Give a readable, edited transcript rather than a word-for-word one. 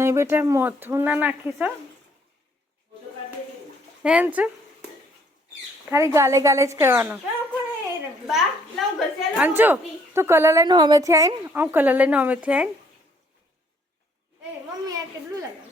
નહીં બેટા મોથું ના નાખીશ એમ છે ખાલી ગાલે ગાલે જ કરવાનો અંચો તો કલર લઈને હમેથી આવીને આમ કલર લઈને હમેથી આવીને મમ્મી આ કેટલું લાગે